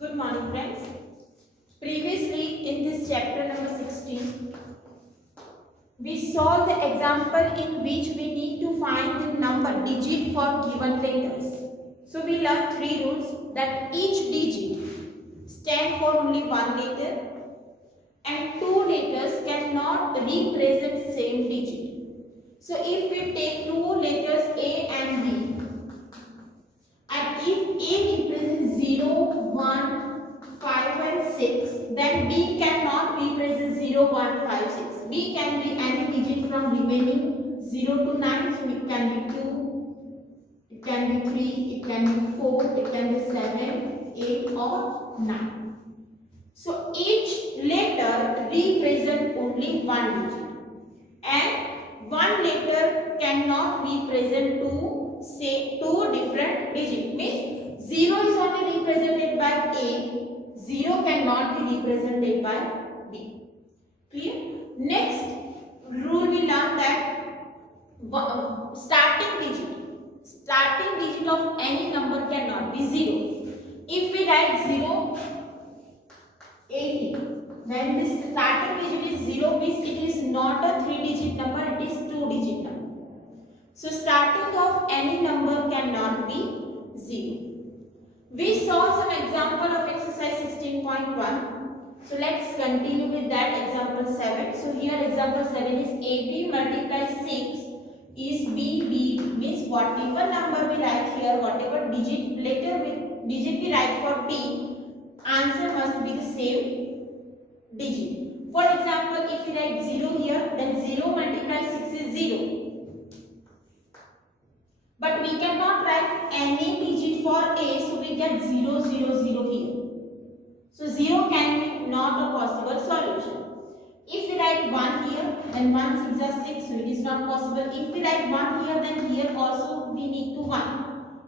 Good morning, friends. Previously, in this chapter number 16, we saw the example in which we need to find the number digit for given letters. So, we learned three rules that each digit stands for only one letter and two letters cannot represent same digit. So, if we take two letters A and B, and if A represents 0, 1, 5 and 6, then B cannot represent 0, 1, 5, 6. B can be any digit from remaining 0 to 9. So it can be 2, it can be 3, it can be 4, it can be 7, 8 or 9. So each letter represents only one digit. And one letter cannot represent two different digits. Means 0 is only represented by A. 0 cannot be represented by B. Clear? Next rule we learned that starting digit of any number cannot be 0. If we write 0, 80, then this starting digit is 0 means it is not a 3-digit number, it is 2-digit number. So starting of any number cannot be 0. We saw some example of exercise 16.1. So let's continue with that example 7. So here example 7 is 80 multiplied 6 is B means whatever number we write here, whatever digit we write for B, answer must be the same digit. For example, if we write 0 here, then 0 multiplied 6 is 0. But we cannot write any digit for A, so we get 0, 0, 0 here. So 0 can be not a possible solution. If we write 1 here, then 1 6 are 6, so it is not possible. If we write 1 here, then here also we need to 1.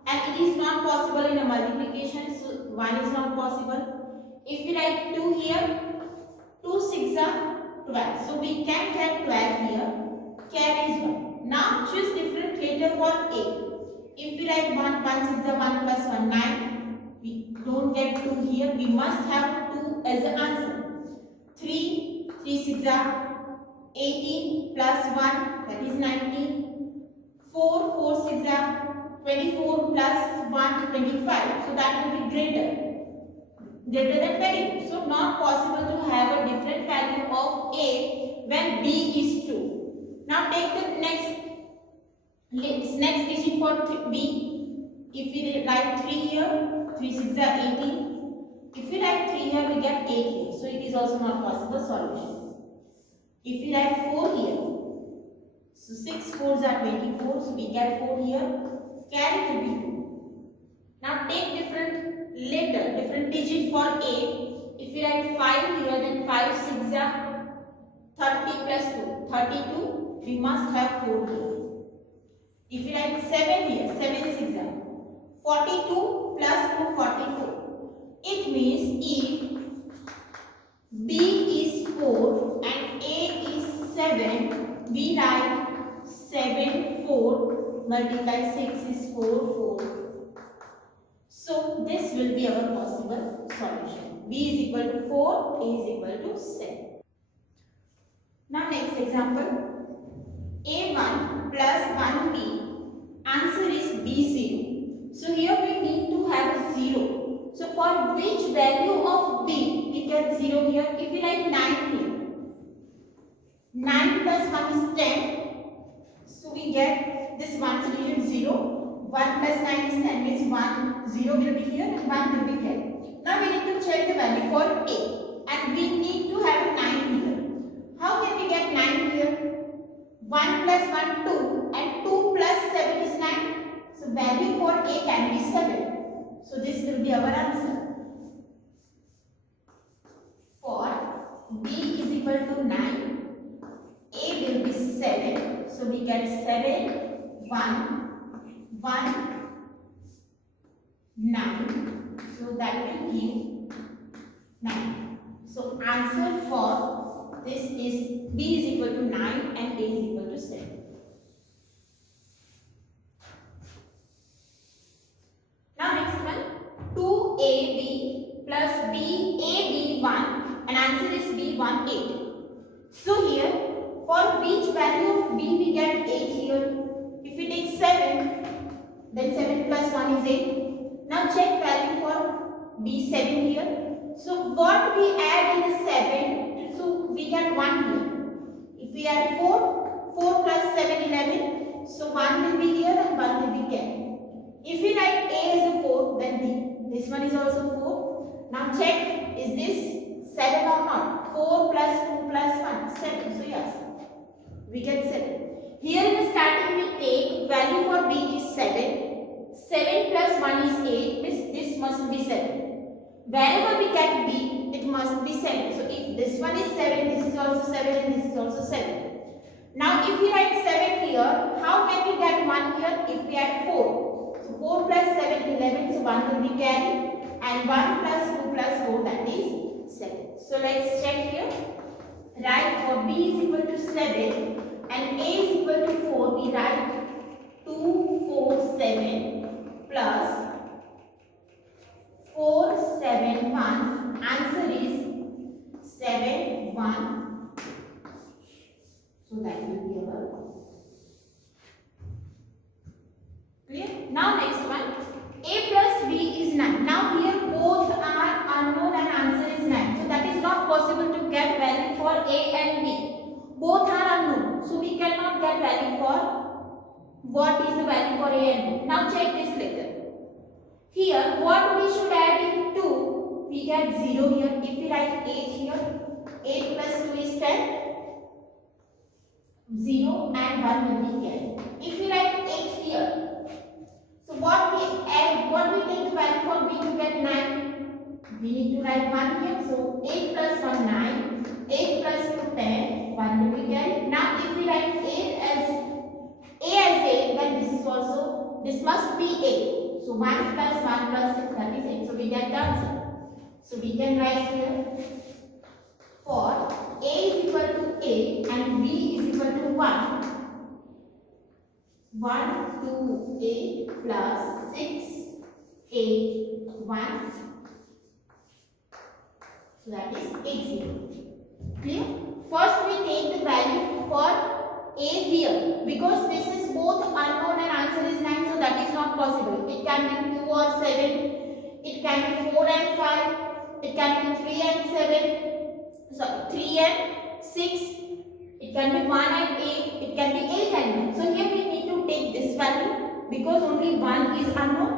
And it is not possible in a multiplication, so 1 is not possible. If we write 2 here, 2 6 are 12. So we can get 12 here, carries 1. Now choose different letter for A. If we write 1, 1 6 are 1 plus 1, 9. We don't get 2 here. We must have 2 as the answer. 3, 3 6 are 18 plus 1, that is 19. 4, 4 6 are 24 plus 1, 25. So that will be greater than 22. So not possible to have a different value of A when B is 2. Now take the next digit for B. If we write 3 here, 3 6 are 18. If we write 3 here, we get 8 here. So it is also not possible solution. If we write 4 here, so 6 4s are 24. So we get 4 here. Carry to be 2. Now take different digit for A. If we write 5 here, then 5 6 are 30 plus 2, 32. We must have 4 here. If we write 7 here, 7 6 are 42 plus 2, 44. It means if B is 4 and A is 7, we write 7 4 multiply 6 is 4 4. So this will be our possible solution. B is equal to 4, A is equal to 7. Now next example. A1 plus 1B, answer is B0. So here we need to have 0. So for which value of B we get 0 here? If we write 9 here, 9 plus 1 is 10. So we get this one solution 0. 1 plus 9 is 10 means 1, 0 will be here and 1 will be here. Now we need to check the value for A and we need to have 9 here. How can we get 9 here? 1 plus 1 2 and 2 plus 7 is 9. So value for A can be 7. So this will be our answer. For B is equal to 9, A will be 7. So we get 7 1 1 9. So that will give 9. So answer for this is B is equal to 9 and A is equal to 7. Now next one, 2AB plus B, A, B, 1, and answer is B, 1, 8. So here, for which value of B we get 8 here? If we take 7, then 7 plus 1 is 8. Now check value for B, 7 here. So what we add in the 7, so we get 1 here. If we add 4, 4 plus 7, 11. So 1 will be here and 1 will be here. If we write A as a 4, then this one is also 4. Now check, is this 7 or not? 4 plus 2 plus 1, 7. So yes, we get 7. Here in the starting we take value for B is 7. 7 plus 1 is 8. This must be 7. Wherever we get B, it must be 7. So if this one is 7, this is also 7 and this is also 7. Now if we write 7 here, how can we get 1 here? If we add 4. So 4 plus 7, 11. So 1 will be carried. And 1 plus 2 plus 4, that is 7. So let's check here. Write for B is equal to 7 and A is equal to 4. We write 2, 4, 7 plus 4, 7, 1. Answer is 7, 1. So that will be our clear. Now next one. A plus B is 9. Now here both are unknown and answer is 9. So that is not possible to get value for A and B. Both are unknown. So we cannot get value for what is the value for A and B. Now check this later. Here what we should add in 2, we get 0 here. If we write 8 here, 8 plus 2 is 10. 0 and 1 will be carried. If we write 8 here, so what we add, what we take the value for B to get 9? We need to write 1 here. So 8 plus 1, 9. 8 plus 2, 10. 1 will be carried. Now if we write 8 as A as 8, then this is also, this must be 8. So 1 plus 1 plus 6, that is 8. So we get the answer. So we can write here for A is equal to 8 and B is equal to 1. 1, 2, 8 plus 6, 8, 1. So that is 8, 0. Clear? First we take the value for A here. Because this is both unknown and answer is 9. So that is not possible. It can be 2 or 7. It can be 4 and 5. It can be 3 and 7. Sorry, 3 and 6. It can be 1 and 8. It can be 8 and 9. So here we need to take this value because only 1 is unknown.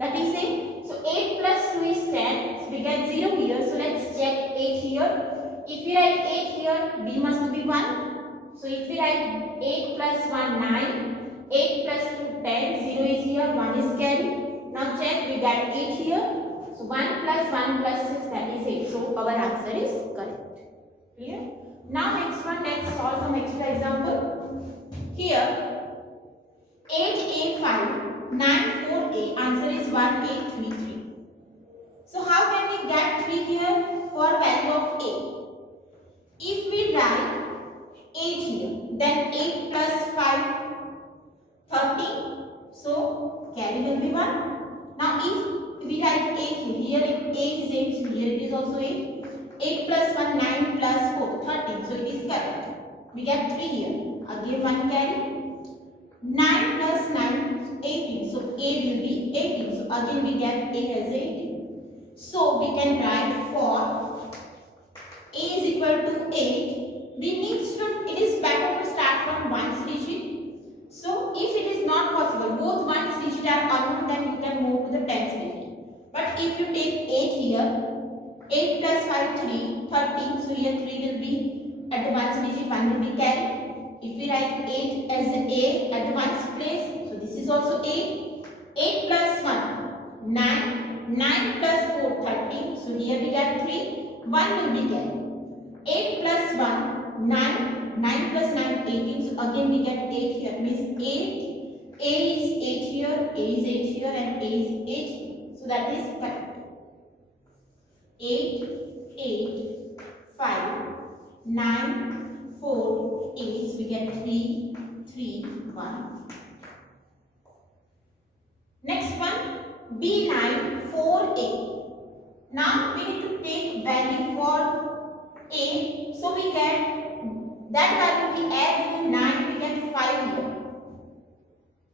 That is 8. So 8 plus 2 is 10. So we get 0 here. So let's check 8 here. If we write 8 here, B must be 1. So if we write 8 plus 1, 9. 8 plus 2, 10. 0 is here. 1 is carried. Now check, we got 8 here. So 1 plus 1 plus 6, that is 8. So our answer is correct. Clear? Now next one, let's solve some extra example. Here 8A5, 9, 4A. Answer is 1833. So how can we get 3 here for value of A? If we write 8 here, then 8 plus 5, 13. So carry will be 1. Now if we write 8 here, if A is 8, so here it is also 8. 8 plus 1, 9 plus 4, 13. So it is correct. We get 3 here. Again 1 carry. 9 plus 9, 18. So A will be 18. So again we get A as 18. So we can write for A is equal to 8. We need to, it is better to start from 1's digit. So if it is not possible, both 1's digit are unknown, then you can move to the 10's digit. But if you take 8 here, 8 plus 5, 3, 13. So here 3 will be at the 1's digit, 1 will be carried. If we write 8 as A at the 1's place, so this is also 8. 8 plus 1, 9. 9 plus 4, 13. So here we get 3. 1 will be carried. 8 plus 1, 9. 9 plus 9, 18. So again we get 8 here. Means 8. A is 8 here, A is 8 here, and A is 8 here. So that is correct. 8, 8, 5, 9, 4, 8. So we get 3, 3, 1. Next one, B9, 4A. Now we need to take value for A. So we get that value, we add in the 9, we get 5 here.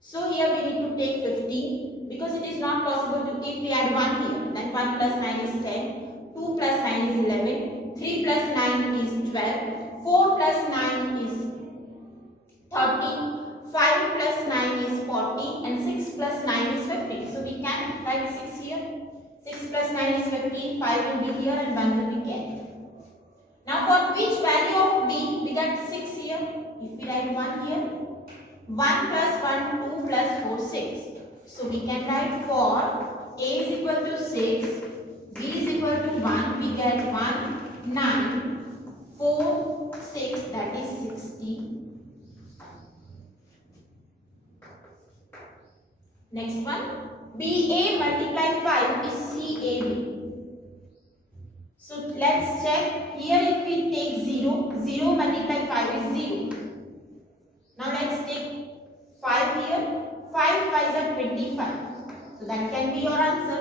So here we need to take 15 because it is not possible to, if we add 1 here, then 1 plus 9 is 10, 2 plus 9 is 11, 3 plus 9 is 12, 4 plus 9 is 30, 5 plus 9 is 40 and 6 plus 9 is 50. So we can write 6 here. 6 plus 9 is 15, 5 will be here and 1 will be carried. Now for which value of B we get 6 here? If we write 1 here, 1 plus 1, 2 plus 4, 6. So we can write for A is equal to 6, B is equal to 1, we get 1, 9, 4, 6, that is 60. Next one, BA multiplied 5 is CAB. So let's check. Here if we take 0, 0 multiplied 5 is 0. Now let's take 5 here. 5 5s are 25. So that can be your answer.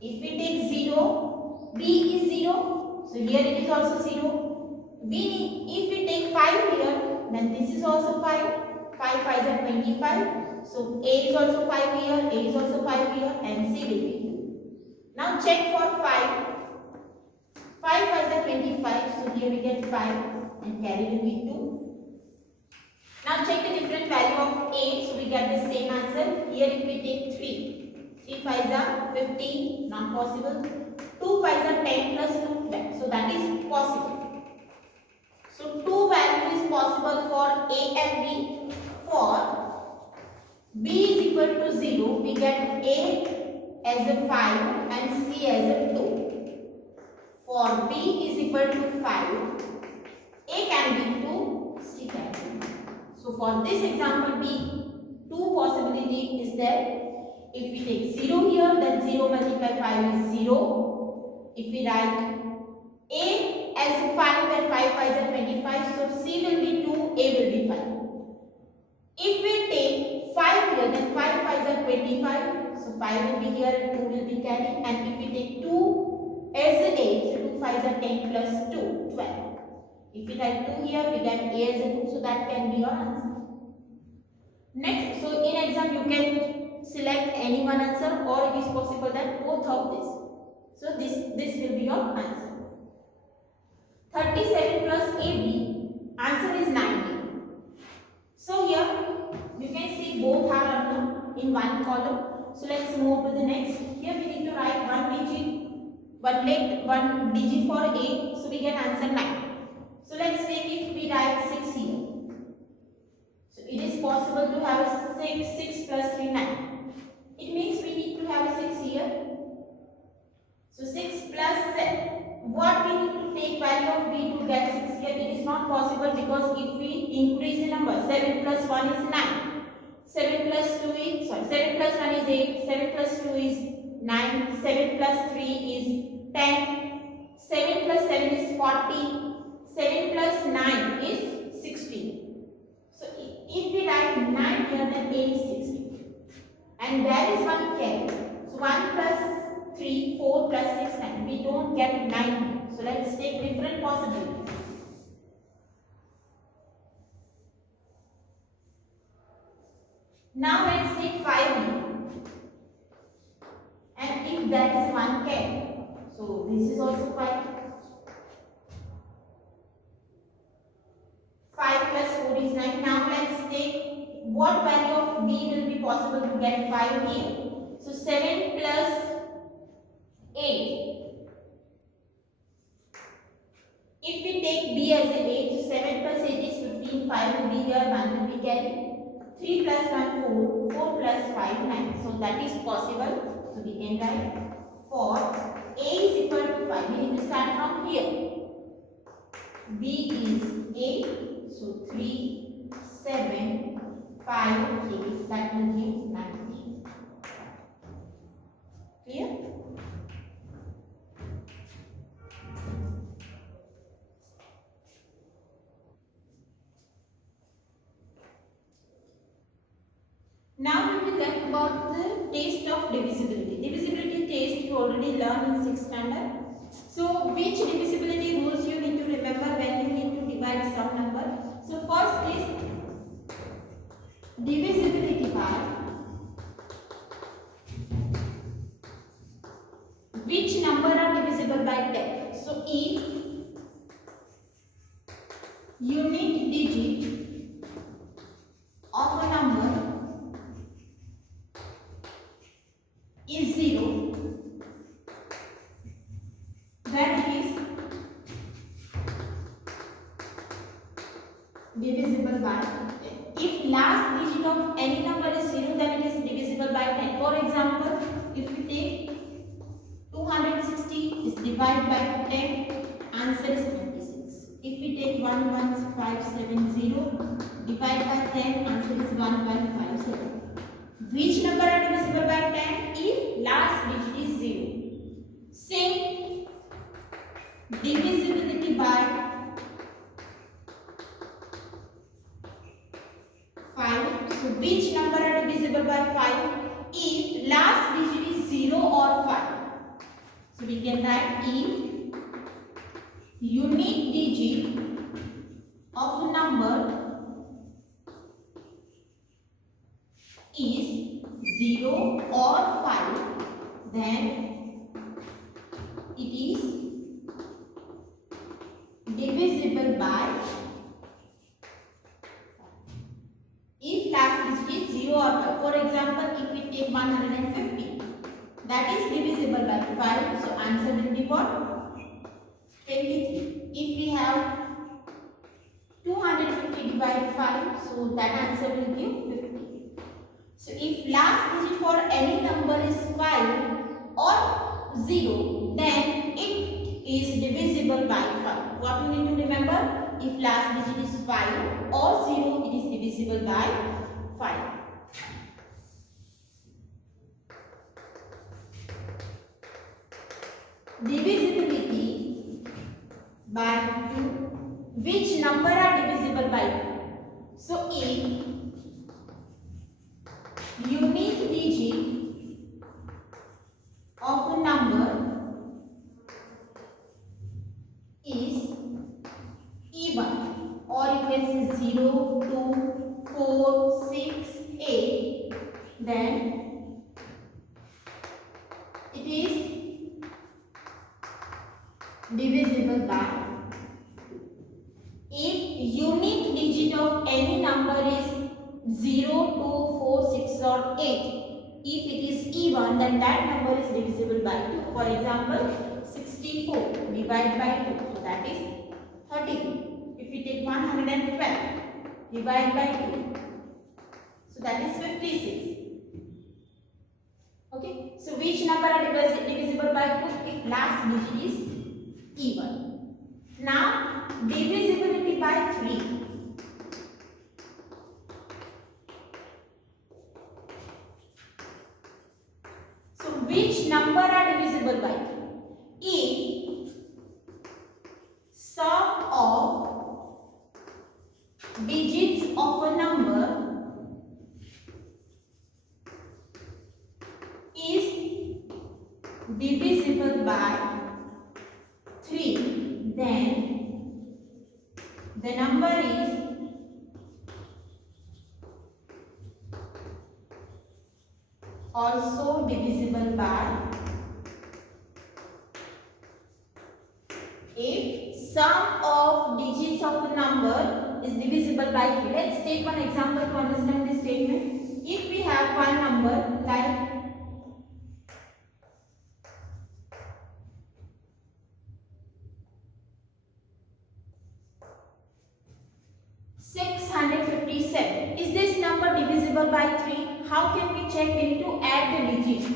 If we take 0, B is 0. So here it is also 0. If we take 5 here, then this is also 5. 5 5s are 25. So A is also 5 here, A is also 5 here, and C will be 2. Now check for 5. 5 5s are 25. So here we get 5 and carry will be 2. Now check the different value of A. So we get the same answer. Here if we take 3. 3 5s are 15. Not possible. 2 5s are 10 plus 2 12. So that is possible. So 2 value is possible for A and B. For B is equal to 0, we get A as a 5 and C as a 2. For B is equal to 5, A can be 2, C can be 2. So for this example B, 2 possibility is there. If we take 0 here, then 0 multiplied 5 is 0. If we write A as 5, then 5 5s are 25. So C will be 2, A will be 5. If we take 5 here, then 5 5s are 25. So 5 will be here and 2 will be carried. And if we take 2 as a 8, so 2 5s are 10 plus 2, 12. If we write 2 here, we get A as a 2. So that can be your answer. Next, so in exam you can select any one answer, or it is possible that both of this. So this will be your answer. 37 plus AB, answer is 90. So here you can see both are unknown in one column. So let's move to the next. Here we need to write one digit for A. So we get answer 9. So let's take if we write 6 here. So it is possible to have a 6 plus 3 9. It means we need to have a 6 here. So 6 plus 7. What we need to take value of B to get 6 here? It is not possible because if we increase the number, 7 plus 1 is 9. 7 plus 2 is, 7 plus 1 is 8. 7 plus 2 is 9. 7 plus 3 is 10. 7 plus 7 is 40. 7 plus 9 is 16. So if we write 9 here, then A is 16. And there is one carry. So 1 plus 3, 4 plus 6, 9. We don't get 9. So let's take different possibilities. Now let's take 5 here. And if there is one carry, so this is also 5. 5 plus 4 is 9. Now let's take what value of B will be possible to get 5 here. So 7 plus 8. If we take B as a 8, so 7 plus 8 is 15, 5 will be here, 1 will be carried. 3 plus 1, 4, 4 plus 5, 9. So that is possible. So we can write for A is equal to 5. We need to start from here. B is 8. So 3, 7, 5, 8. That will give 19. Clear? Now we will learn about the test of divisibility. Divisibility test you already learned in 6th standard. So which divisibility rules you need to remember when you need to divide some number? So first is divisibility by which number are divisible by 10. So if unit digit of a number is 0, then it is divisible by 10. If last digit of any number is 0, then it is divisible by 10. For example, if we take 260 is divided by 10, answer is 26. If we take 11570 divided by 10, answer is 1157. Which number are divisible by 10? If last digit is 0. Same divisibility by 5. So which number are divisible by 5? If last digit is 0 or 5. So we can write if unit digit of a number is 0 or 5, then it is divisible by 5. If last digit is 0 or 5. For example, if we take 150, that is divisible by 5. So answer will be what? 23. If we have 250 divided 5, so that answer will give 50. So if last digit for any number is 5 or 0, then it is divisible by 5. What you need to remember? If last digit is 5 or 0, it is divisible by 5. Divisibility by 2. Which number are divisible by 2? So if unit digit of a number is even, or you can say 0, 2, 4, 6, 8, then it is divisible by 2. If unit digit of any number is 0, 2, 4, 6 or 8, if it is even, then that number is divisible by 2. For example, 64 divided by 2, so that is 32. If we take 112 divided by 2, so that is 56. Okay, so which number are divisible by 2? If last digit is even. Now divisibility by 3. So which number are divisible by 3? If sum of digits of a number is divisible by 3, then the number is also divisible by, if sum of digits of a number is divisible by 3. Let's take one example to understand this statement. If we have one number like 657, is this number divisible by 3? How can we check? We need to add the digits.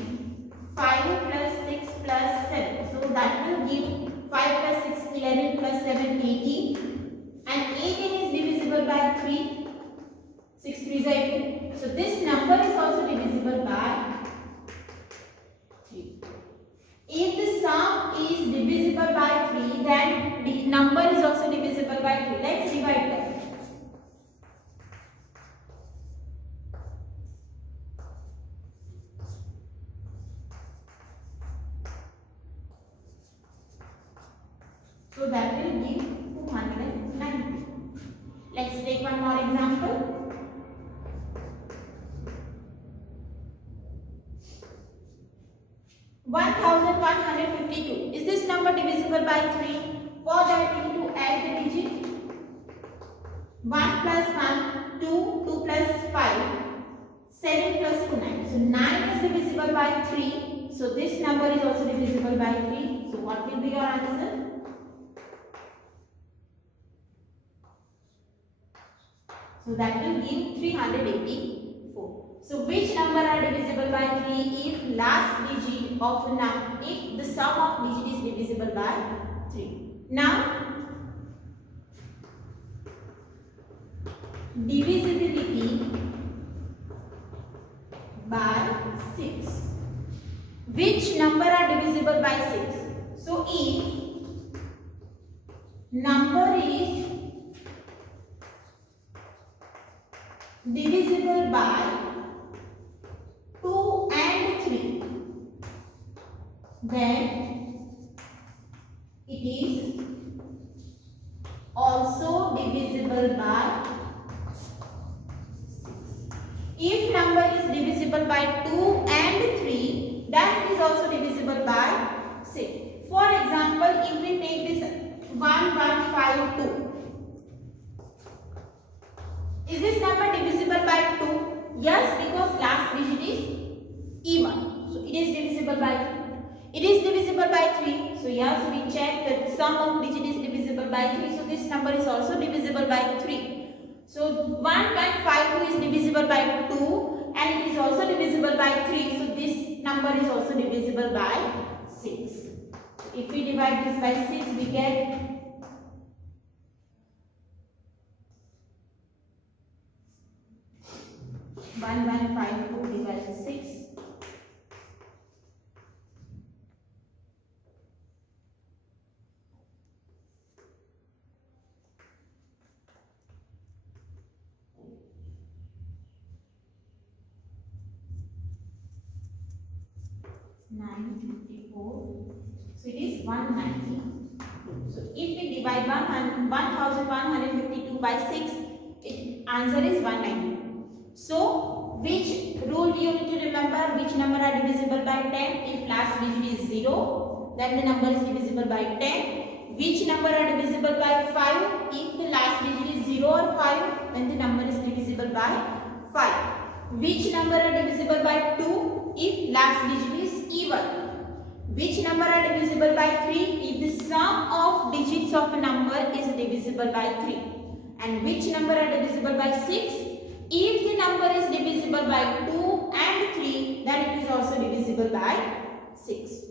5 plus 6 plus 7. So that will give 5 plus 6, 11 plus 7, 18. And 18 is divisible by 3. 6 3 is 18. So this number is also divisible by 3. If the sum is divisible by 3, then the number is also divisible by 3. Let's divide that. So that will give 290. Let's take one more example. 1152. Is this number divisible by 3? For that we need to add the digit. 1 plus 1, 2, 2 plus 5, 7 plus 2, 9. So 9 is divisible by 3. So this number is also divisible by 3. So what will be your answer? So that will give 384. So which number are divisible by 3 if last digit of number, if the sum of digit is divisible by 3? Now, divisibility by 6. Which number are divisible by 6? So if number is divisible by 2 and 3, then it is also divisible by 6. If number is divisible by 2 and 3, then it is also divisible by 6. For example, if we take this 1152, is this number divisible by 2? Yes, because last digit is even. So it is divisible by 2. It is divisible by 3. So yes, we check that sum of digit is divisible by 3. So this number is also divisible by 3. So 1152 is divisible by 2 and it is also divisible by 3. So this number is also divisible by 6. If we divide this by 6, we get 1152 divided by 6. So it is 192. So if we divide 1152 by 6, answer is 192. So which rule do you need to remember? Which number are divisible by 10? If last digit is 0, then the number is divisible by 10. Which number are divisible by 5? If the last digit is 0 or 5, then the number is divisible by 5. Which number are divisible by 2? If last digit is even. Which number are divisible by 3? If the sum of digits of a number is divisible by 3. And which number are divisible by 6? If the number is divisible by 2 and 3, then it is also divisible by 6.